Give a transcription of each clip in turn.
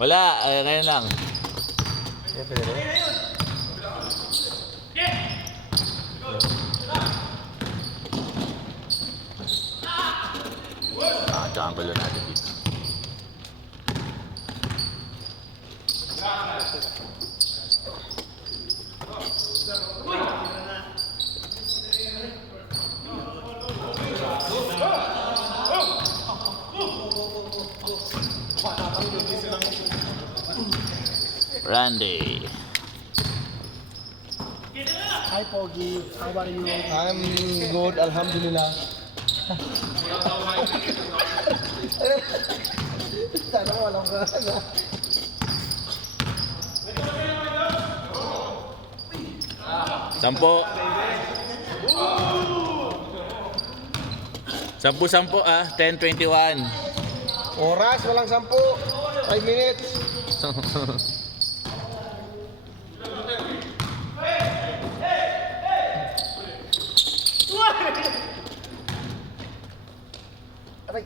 Wala, ngayon lang. Ang gulo natin dito. Randy. Hi Pogi, how are you? I'm good, alhamdulillah. Sana walang gana. Sampo. Sampu-sampu 10:21. Oras, walang 10. 5 minutes. Aray.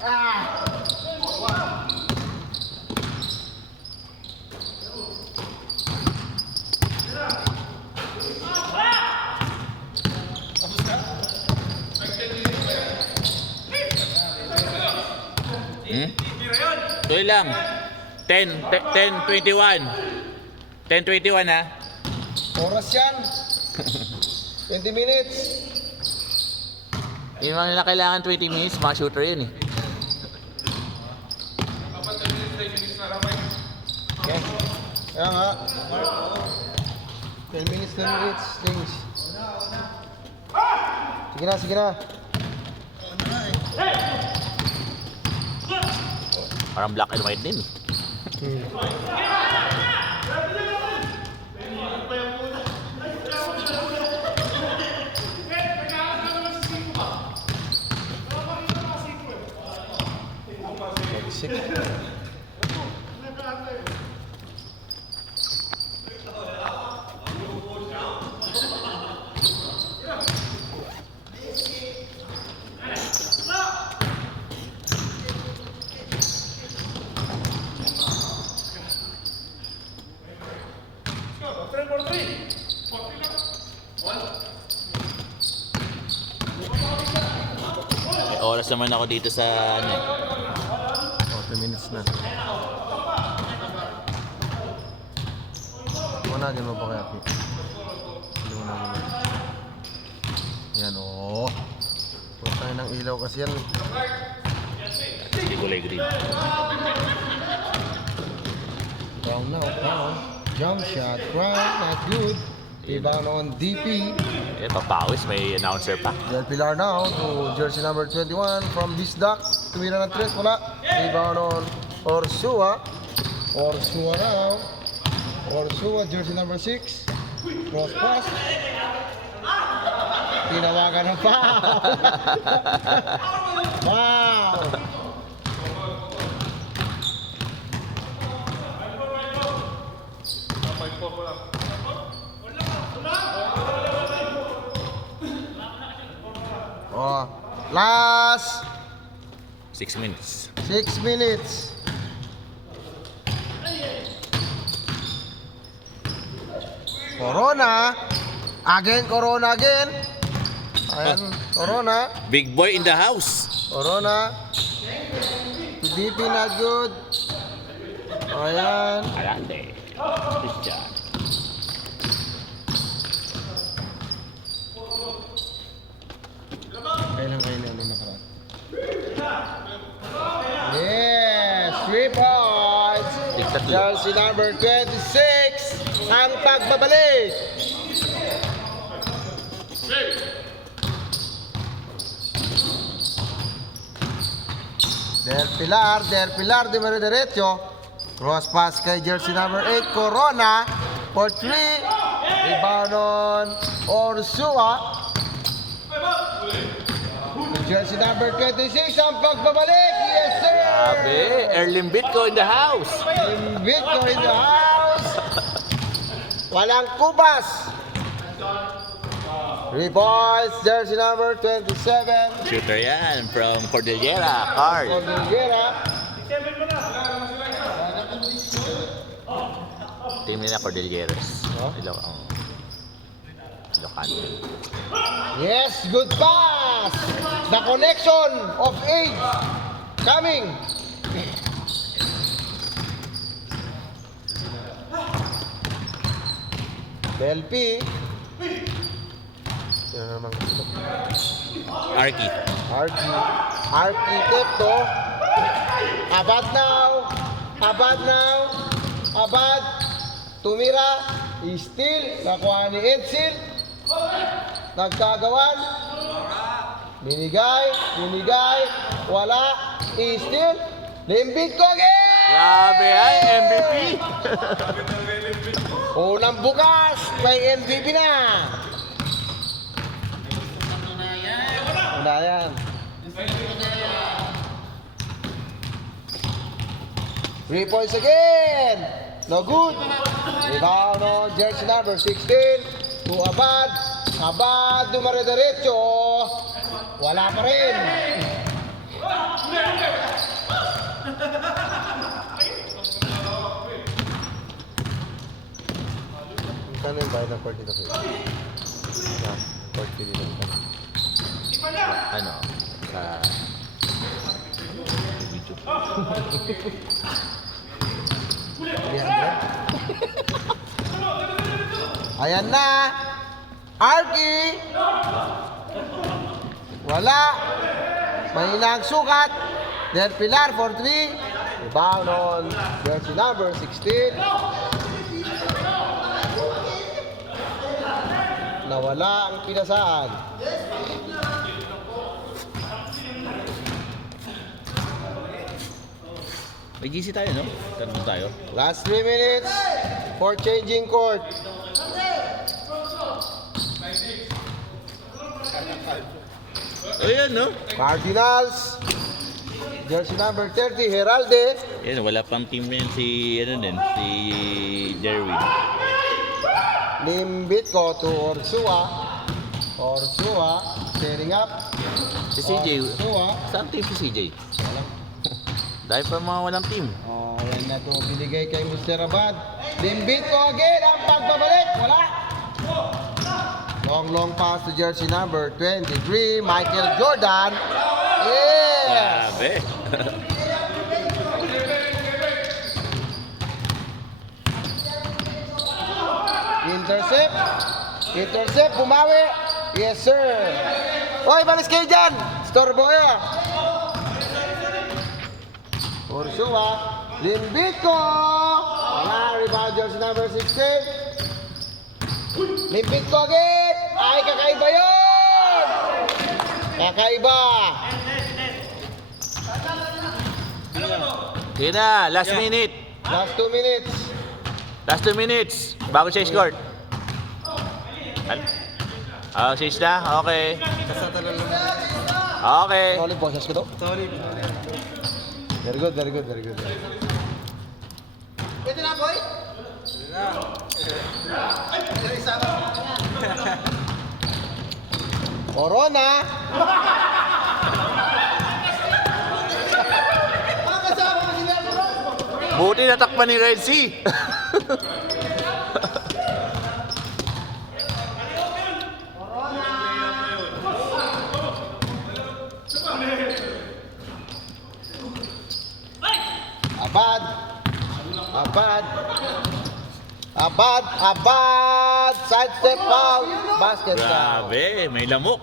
Ah! Tuloy lang. 10:21. 10:21 ha. Oras yan. 20 minutes. Yung mga nila kailangan 20 minutes, mga shooter yun eh. Okay. Kaya nga. 10 minutes, 10 minutes. Things. Sige na, sige na. Parang black and white din. Sige. May oras naman ako dito sa ano eh. 2 minutes na. Managin mo pa kaya, Pi? Managin mo. Yan, oo. Puro tayo ng ilaw kasi yan. Hindi kulay green. Brown now, brown. Jump shot, brown, not good. Rebound on DP. Eh, papawis, may announcer pa. Del Pilar now to jersey number 21 from this duck. Tumira ng 3, wala. Rebound on Orsua. Orsua now. Orsua, jersey number 6. Cross pass. Tinawagan ng foul. Wow! Oh, last 6 minutes. 6 minutes. Corona. Again, Corona again. Ayan, Corona. Big boy in the house. Corona. DP not good. Ayan. Arande. Good job. Kailan kayo na nakaraan? Yes! 3 points! Jersey number 26 ang pagbabalik! Del Pilar de Merederecho. Cross pass kay jersey number 8, Corona. For 3. Rebound on Orsua. Jersey number 26 ang pagbabalik. Yes, sir! Grabe, Erlimbitko in the house. Victor in the house. Walang kubas. 3 points. Jersey number 27. Shooter yan from Cordillera, Carl. Cordillera. Team nila Cordilleras. Oh. Ilocano. Yes, good pass. The connection of age coming. LP. Yan naman gusto. Arky. Arquitecto. Abad now. Abad. Tumira. Still. Nakuha ni Edsel. Nagkagawan. Binigay. Wala. Still. Limbit ko again. Grabe ay, MVP! Unang bukas. May MVP na. Wala yan. 3 points again. No good. Rebound on jersey number 16 to Abad. Abad dumare-diretso. Wala pa rin. Kano yung bayad ng court dito? Yeah, court fee dito. Ano? Sa... YouTube. Ayan na. Arky. Wala. Mahina ang sukat. Del Pilar for 3. Rebound on jersey number 16. Nawala ang pinasaan. May GC tayo, no? Tanong tayo. Last 3 minutes for changing court. Ayan, no? Cardinals. Jersey number 30, Heralde. Yan, wala pang team rin si, si Derwin. Limbit ko to Orsua. Setting up. Si CJ, Orsua. saan team si CJ? Dahil pa mga walang team. Ayan na to, binigay kay Mr. Abad. Limbit ko again ang pagbabalik. Wala. Long pass to jersey number 23, Michael Jordan. Yes! Grabe. Intercept, bumawi. Yes, sir. Oy, balis kayo dyan. Storbo kayo. Orsua, limbit ko. Wala, rebound jersey number 16. Limbit ko agad. Ay, kakaiba yun. Kakaiba. Sige na, last minute. Last 2 minutes. Last 2 minutes. Bago siya score. Sis na? Okay. Okay. Solid boses ko to. Very good. Pwede na, boy? Corona. Buti natakpan ni Red Sea. Abad. Side step foul. Basket foul. Grabe, may lamok.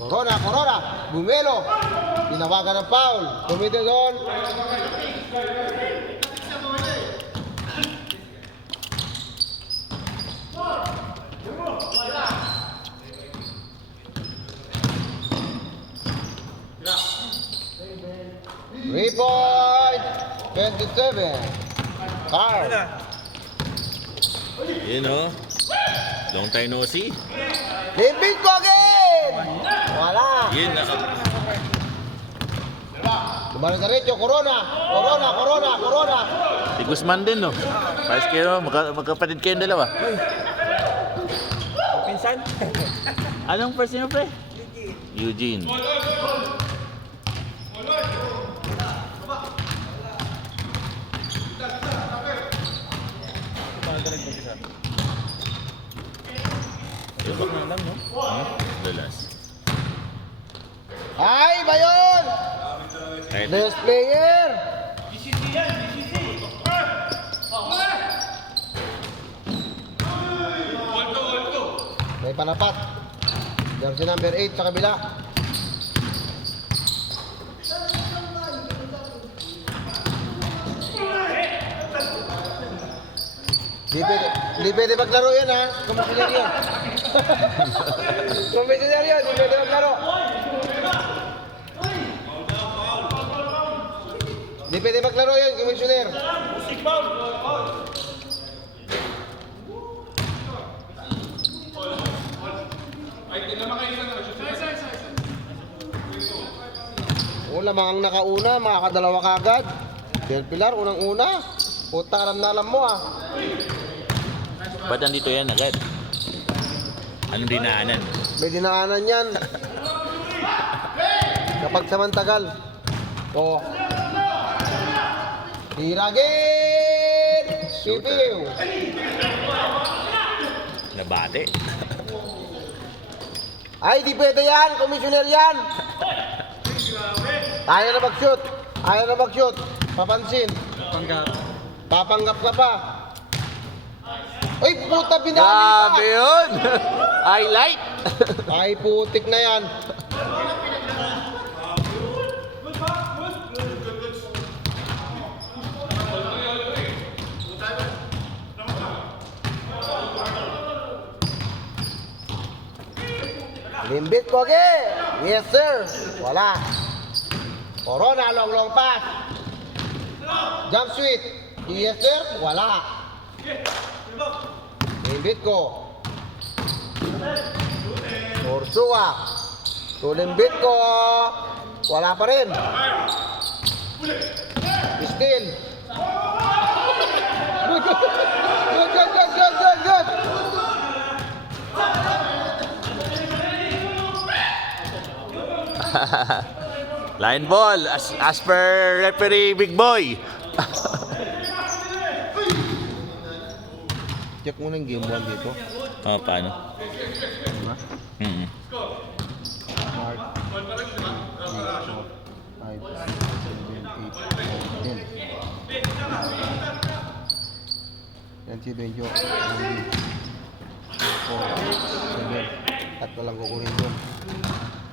Corona. Bumelo. Tinawagan ng foul. Committed on. Point 27. Carl. You know, long time no see. Limbit ko again. Wala. Yun, Lumalik na rin yung Corona. si Guzman din, no? Pares kayo, magkapatid kayong dalawa. Pinsan? Anong first name, pre? Eugene. Dalas. Ay, ba yun? Kahit Best player! May panapat. Jersey number 8 sa kabila. Di pwede maglaro yan ha. Komisyoner yun. Komisyoner yun. Di pwede maglaro. Di pwede maglaro yun, komisyoner. O, lamang ang nakauna, makakadalawa kagad. Del Pilar, unang-una. Puta, alam na alam mo ah. ba't nandito yan agad? Anong dinaanan? May dinaanan yan. Kapag samantagal. O. Hiragin! Sipiw! Nabate. Ay, di pwede yan! Komisyoner yan! Ayaw na mag-shoot! Ayaw na mag-shoot! Papansin! Papanggap ka pa! Ay, puta, binali Grabe pa! yun! Highlight! Ay, putik na yan! Limbit, Pogi! Yes, sir! Wala! Corona, long pass! Jump sweep! Yes, sir! Wala! Limbit ko! Ursua! Tulimbit ko! Wala pa rin! Still! Good! Line ball as per referee Big Boy. Check muna yung game 1 dito. Oh, paano? Mm-hmm. Mark 5, 7, 8, 9, 10. Yan si Benjo. 4, 7. Tatlo lang kukunin doon.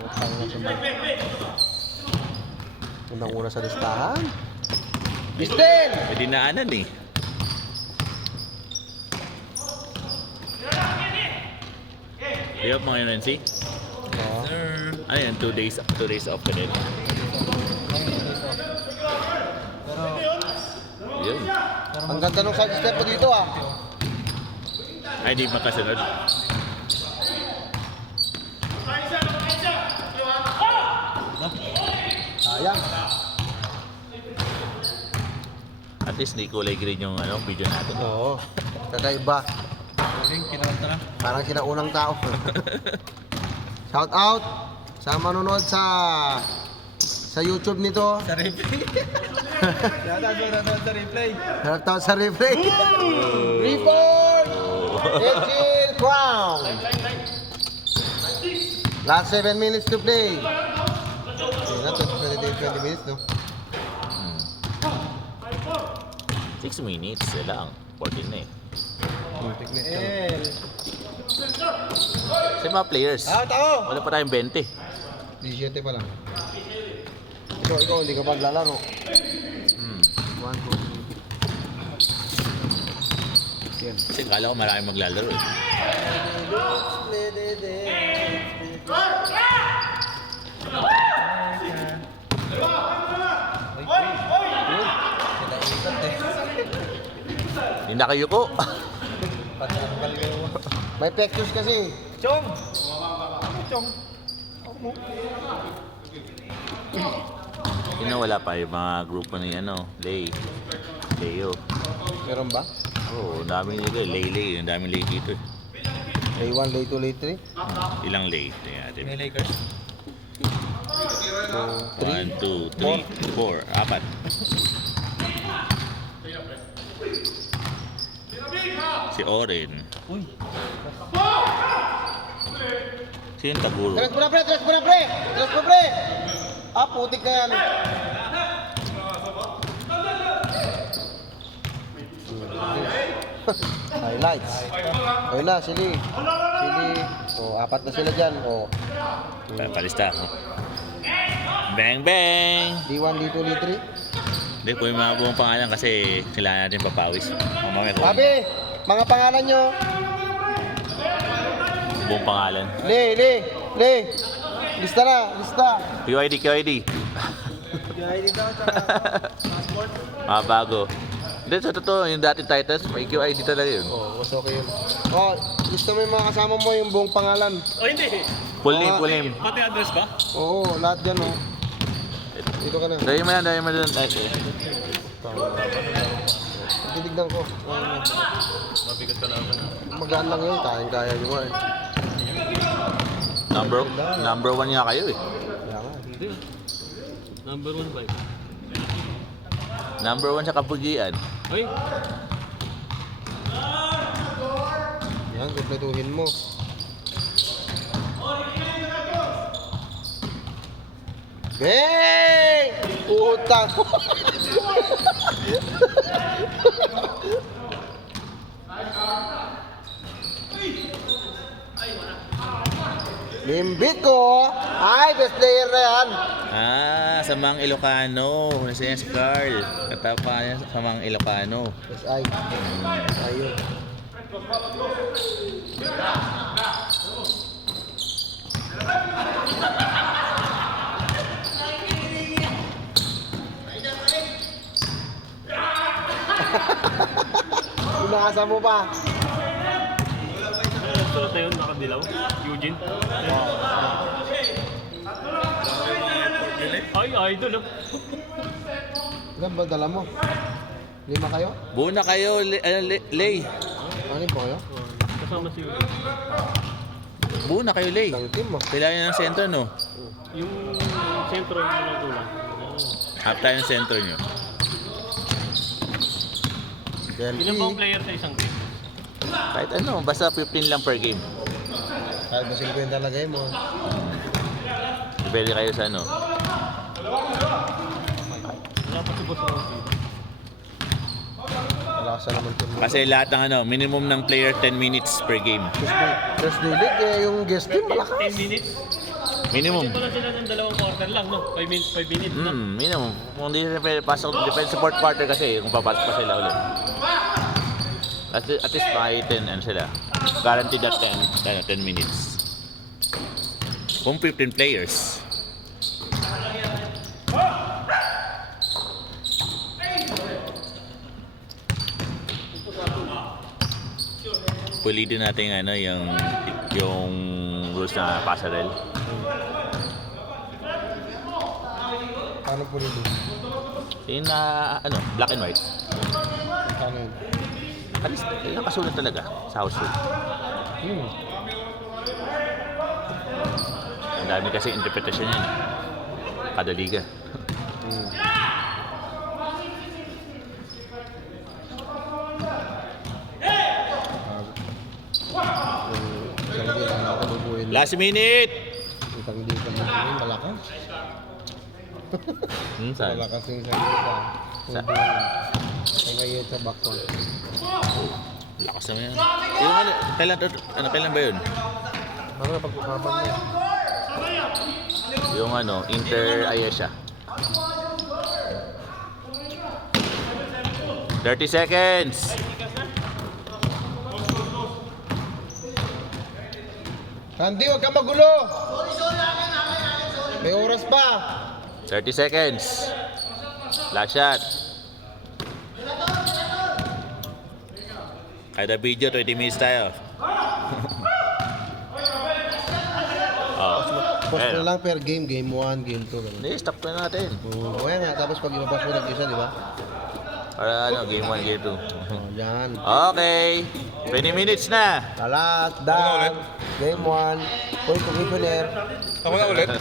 Utang na sa mark. Unang-una sa listahan. Bistin! May dinaanan eh. Day off mga UNC? Oo. Ano yan? 2 days off ka din? Yun. Ang ganda ng side step mo dito ah. Ay, di makasunod. Sayang. At least di kulay green yung video natin. Oo. Kakaiba. Parang sinaunang tao. Shout out sa manunood sa YouTube nito. Sa replay. Shout out sa replay. Report! Angel Crown. Last 7 minutes to play. Okay na to, 20 minutes no? 6 minutes lang. 14 na eh. Sa mga players. Tao! Wala pa tayong 20. 17 pa lang. Ikaw, hindi ka paglalaro. 1, 2, 3. Kasi kala ko maraming maglalaro eh. Hindi na kayo ko. May pectures kasi. Chong! Wala pa yung mga grupo ni Leo. Meron ba? Oo, ang daming nila. Lay. Ang daming lay dito eh. Lay 1, lay 2, lay 3. Ilang late? Tingnan natin. May Lakers. 1, 2, 3, 4, 4. Si Oren. Uy. Sino yung Taguro? Tres mo na pre! Tres mo na pre! Tres mo pre! Ah, putik na yan. Highlights. Ayun na, Sili. Sili. O, 4 na sila dyan. O, Palista. Bang bang! D1, D2, D3. Hindi po yung mga buong pangalan kasi kailangan natin papawis. Mamaya ko. Sabi, mga pangalan nyo. Buong pangalan. Le. Lista na, lista. QID. Kaya dito tsaka passport. Mga bago. Hindi, sa totoo, yung dati titles, may QID talaga yun. O, mas okay yun. O, lista mo yung mga kasama mo yung buong pangalan. Oh, hindi. Full name. Pati address ba? Oo, lahat yan o. Dito ka na. Dahil mo yan. Titignan ko. Mabigat ka na. Magaan lang yun, kaya nyo nga eh. Number 1 nga kayo eh. Kaya nga. Hindi. Number 1 ba? Number 1 sa kapugian. Ay. Yan, kumpletuhin mo. Bang! Utang! Limbit ko! Ay, best player na yan! Sa mga Ilocano. Nasa yan si Carl. Katapa niya sa mga Ilocano. Yes, ay. Ayun. Inasa mo pa. Sulat na yun, nakadilaw. Eugene. Ay, idol ah. Ilan ba dala mo? 5 kayo? Buo na kayo, Lay. Ano po kayo? Kasama si Buo na kayo, Lay. Isang team mo. Kailangan nyo ng sentro, no? yung sentro yung mga kulang. Half tayo ng sentro nyo. Ilan ba ang player sa isang team? Kahit ano, basta 15 lang per game. Kahit ba 50 lagay mo. Depende kayo sa ano. Wala pa si Boss Rocky. Malakasan naman team mo. Kasi lahat ng ano, minimum ng player 10 minutes per game. Thursday League, eh, yung guest team malakas. 10 minutes? Minimum. Hindi pala sila ng dalawang quarter lang, no? 5 minutes na. Minimum. Kung di sila pwede pasok, depende sa fourth quarter kasi kung papasok pa sila ulit. At least may 10 ano sila. Guaranteed at 10 minutes. Kung 15 players. Pulitin natin ano yung rules na passerelle. Paano po rin? Yung na ano, black and white. Paano yun? At least nakasulat talaga sa house rule. Ang dami kasi interpretation yan. Kada liga. Isang di na ako lubuhin. Last minute! Isang di ka lubuhin, malakas. Saan? Malakas yung isang di ka. Sa- Ay ngayon sa backcourt. Lakas naman yan. Yung kailan ba yun? Ano na pagkukaban mo? Yung Inter Ayesha. 30 seconds! Randy, huwag ka magulo! May oras pa! 30 seconds. Last shot. Kada video, 20 minutes tayo. Post Ayan. na lang per game, game 1, game 2. Hindi, stop na natin. Oo, kaya nga, tapos pag ilabas mo nag-isa, di ba? Para ano, game 1, game 2. Oh, yan. Okay. 20 minutes na. Talat, done. Game 1. Point to be winner. Ako na ulit.